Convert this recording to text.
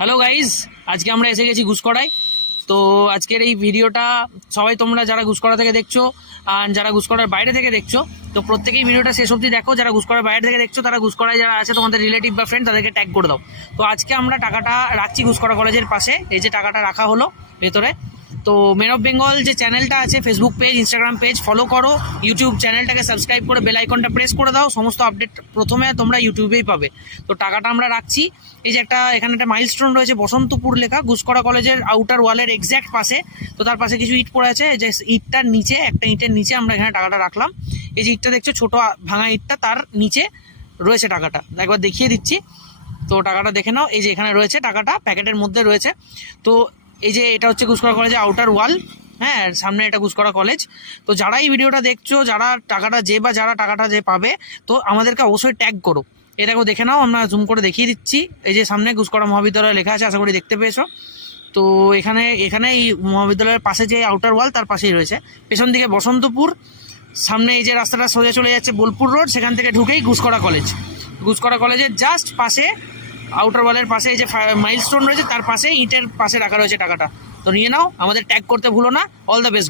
Hello guys আজকে আমরা এসে গেছি ঘুসকড়ায় তো আজকের এই ভিডিওটা সবাই তোমরা যারা ঘুসকড়া থেকে দেখছ আর যারা ঘুসকড়ার বাইরে থেকে দেখছ, তো প্রত্যেকেই ভিডিওটা শেষ অব্দি দেখো। যারা ঘুসকড়ার বাইরে থেকে দেখছ, তারা ঘুসকড়ায় যারা আছে, তোমাদের রিলেটিভ বা ফ্রেন্ড তাদেরকে ট্যাগ করে দাও। তো আজকে আমরা টাকাটা রাখছি ঘুসকড়া কলেজের পাশে। এই যে টাকাটা রাখা হলো ভেতরে। তো মেন অফ বেঙ্গল যে চ্যানেলটা আছে Facebook page Instagram page follow করো। ইউটিউব চ্যানেলটাকে সাবস্ক্রাইব করে বেল আইকনটা প্রেস করে দাও। সমস্ত আপডেট প্রথমে তোমরা ইউটিউবেই পাবে। তো টাকাটা আমরা রাখছি। এই যে একটা, এখানে একটা মাইলস্টোন রয়েছে, বসন্তপুর লেখা, গুসকরা কলেজের আউটার ওয়ালের এক্স্যাক্ট পাশে। তো তার পাশে কিছু ইট পড়ে আছে যে ইটটার নিচে, একটা ইটের নিচে আমরা এখানে টাকাটা রাখলাম। এই যে ইটটা দেখছ, ছোটো ভাঙা ইটটা, তার নিচে রয়েছে টাকাটা। একবার দেখিয়ে দিচ্ছি। তো টাকাটা দেখে নাও, এই যে এখানে রয়েছে টাকাটা, প্যাকেটের মধ্যে রয়েছে। তো এই যে এটা হচ্ছে গুসকরা কলেজের আউটার ওয়াল হ্যাঁ সামনে এটা গুসকরা কলেজ তো যারা এই ভিডিওটা দেখছ, যারা টাকাটা যে বা যারা টাকাটা যে পাবে, তো আমাদেরকে অবশ্যই ট্যাগ করো। দেখো, দেখে নাও, আমরা জুম করে দেখিয়ে দিচ্ছি। এই যে সামনে গুসকরা মহাবিদ্যালয় লেখা আছে, আশা করি দেখতে পেয়েছ। তো এখানে এখানে এই মহাবিদ্যালয়ের পাশে যে আউটার ওয়াল তার পাশেই রয়েছে। পেছন দিকে বসন্তপুর, সামনে এই যে রাস্তাটা সোজা চলে যাচ্ছে বোলপুর রোড সেখান থেকে ঢুকেই গুসকরা কলেজ গুসকরা কলেজের জাস্ট পাশে আউটার ওয়ালের পাশে যে মাইলস্টোন রয়েছে, তার পাশে ইটের পাশে রাখা রয়েছে টাকাটা। তো নিয়ে নাও, আমাদের ট্যাগ করতে ভুলো না। All the best